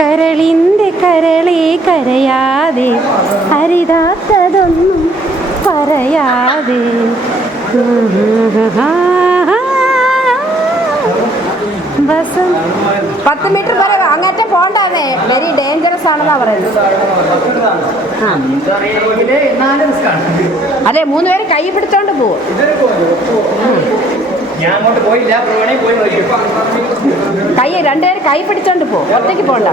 കരളിൻ്റെ കരളെ കരയാതെ അരുതാത്തതൊന്നും പറയാതെ ബസ് 10 മീറ്റർ വരെ അങ്ങേറ്റം പോകണ്ടേ, വെരി ഡേഞ്ചറസ് ആണെന്നാ പറയുന്നത്. അതെ, 3 പേര് കൈ പിടിച്ചോണ്ട് പോവും. കൈ 2 പേര് കൈ പിടിച്ചോണ്ട് പോവും, ഒറ്റയ്ക്ക് പോകണ്ട.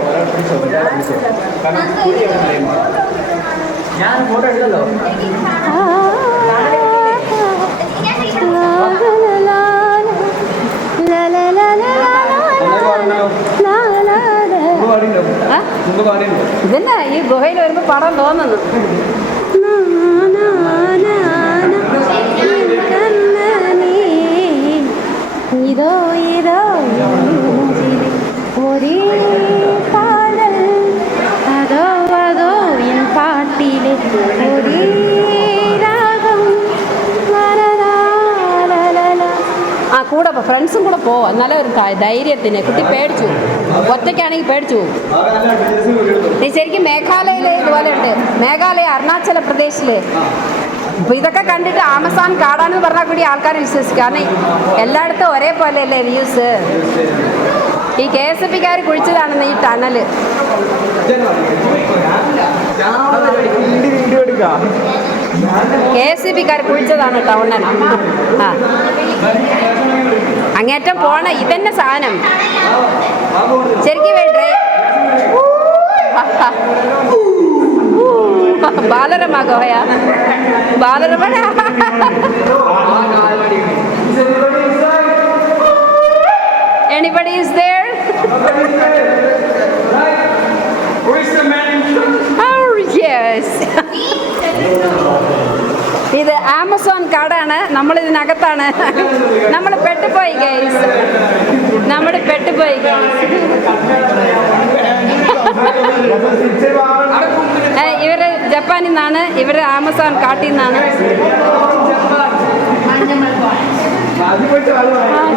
ഇതന്നെ ഈ ഗുഹയിൽ വരുമ്പോ പടം തോന്നുന്നു. ഇതോ ഇതോ ഒരേ പാടൽ അതോ അതോ എൻ പാട്ടിലെ ഒരേ രാഗം. ആ കൂടെ ഫ്രണ്ട്സും കൂടെ പോവാം, നല്ല ഒരു ധൈര്യത്തിന്. കുട്ടി പേടിച്ചു, ഒറ്റയ്ക്കാണെങ്കിൽ പേടിച്ചു പോകും. നീ ശരിക്കും മേഘാലയയിൽ ഇതുപോലെ ഉണ്ട്, മേഘാലയ അരുണാചൽ പ്രദേശില്. അപ്പോൾ ഇതൊക്കെ കണ്ടിട്ട് ആമസോൺ കാടാണെന്ന് പറഞ്ഞാൽ കൂടി ആൾക്കാർ വിശ്വസിക്കും. കാരണം എല്ലായിടത്തും ഒരേപോലെയല്ലേ വ്യൂസ്. ഈ KSFക്കാർ കുഴിച്ചതാണെന്ന് ഈ ടണല്. KSFക്കാർ കുഴിച്ചതാണ് ടൗണിൽ. ആ അങ്ങേറ്റം പോണ ഇതന്നെ സാധനം ശരിക്കും വേണ്ടേ. Balarama Goya, Balarama. Anybody is there? Oh yes. ഇത് ആമസോൺ കാടാണ്, നമ്മൾ ഇതിനകത്താണ്. നമ്മൾ പെട്ടുപോയി ഗൈസ്, നമ്മൾ പെട്ടുപോയി ഗൈസ്. ഇവര് ജപ്പാനിൽ നിന്നാണ്, ഇവര് ആമസോൺ കാട്ടിൽ നിന്നാണ്.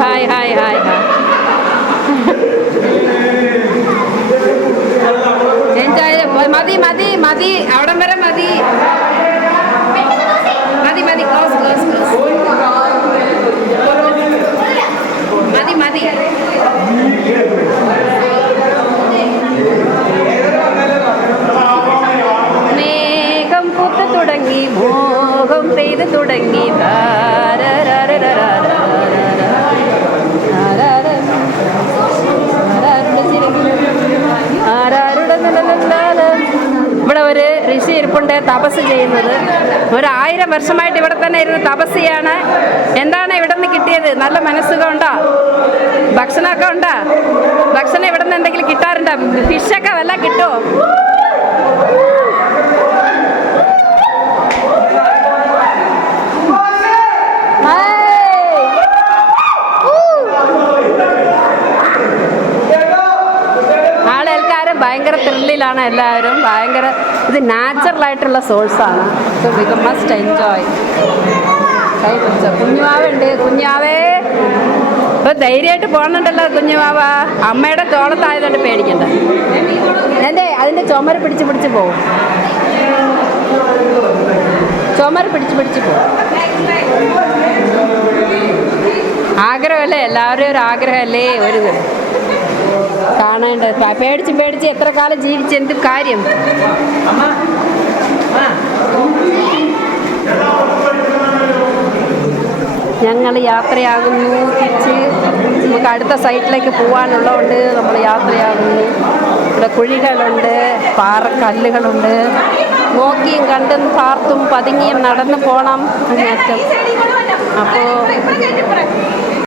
Hi hi hi hi. Enjoy. മതി മതി മതി, അവിടം വരെ മതി മതി മതി. Close close close. മതി മതി. മേഘം പൂത്ത് തുടങ്ങി, മോഹം പെയ്ത് തുടങ്ങി. ഇവിടെ ഒരു ഋഷി ഇരിപ്പുണ്ട് തപസ് ചെയ്യുന്നത്. 1000 വർഷമായിട്ട് ഇവിടെ തന്നെ ഇരുന്ന് തപസ് ചെയ്യാണ്. എന്താണ് ഇവിടെ നിന്ന് കിട്ടിയത്? നല്ല മനസ്സുഖം ഉണ്ടോ? ഭക്ഷണമൊക്കെ ഉണ്ടോ? ഭക്ഷണം ഇവിടെ നിന്ന് എന്തെങ്കിലും കിട്ടാറുണ്ടോ? ഫിഷൊക്കെ വല്ല കിട്ടുമോ? ഭയങ്കര ത്രില്ലിലാണ് എല്ലാവരും. ഭയങ്കര ഇത് നാച്ചുറലായിട്ടുള്ള സോഴ്സാണ്. So we must enjoy. കൈ പിടിച്ച കുഞ്ഞുവാവുണ്ട്. കുഞ്ഞാവേ ഇപ്പോൾ ധൈര്യമായിട്ട് പോകുന്നുണ്ടല്ലോ കുഞ്ഞുവാവ. അമ്മയുടെ തോളത്തായതുകൊണ്ട് പേടിക്കണ്ട. എന്തേ അതിൻ്റെ ചുമര് പിടിച്ച് പിടിച്ച് പോവും. ചുമര് പിടിച്ച് പിടിച്ച് പോവും. ആഗ്രഹമല്ലേ, എല്ലാവരും ഒരു ആഗ്രഹമല്ലേ ഒരു കാണേണ്ടത്. പേടിച്ച് പേടിച്ച് എത്ര കാലം ജീവിച്ച് എന്ത് കാര്യം? ഞങ്ങൾ യാത്രയാകുന്നു. തിരിച്ച് നമുക്ക് അടുത്ത സൈറ്റിലേക്ക് പോകാനുള്ളതുകൊണ്ട് നമ്മൾ യാത്രയാകുന്നു. ഇവിടെ കുഴികളുണ്ട്, പാറക്കല്ലുകളുണ്ട്. നോക്കിയും കണ്ടും പാർത്തും പതുങ്ങിയും നടന്നു പോകണം അങ്ങേറ്റം. അപ്പോൾ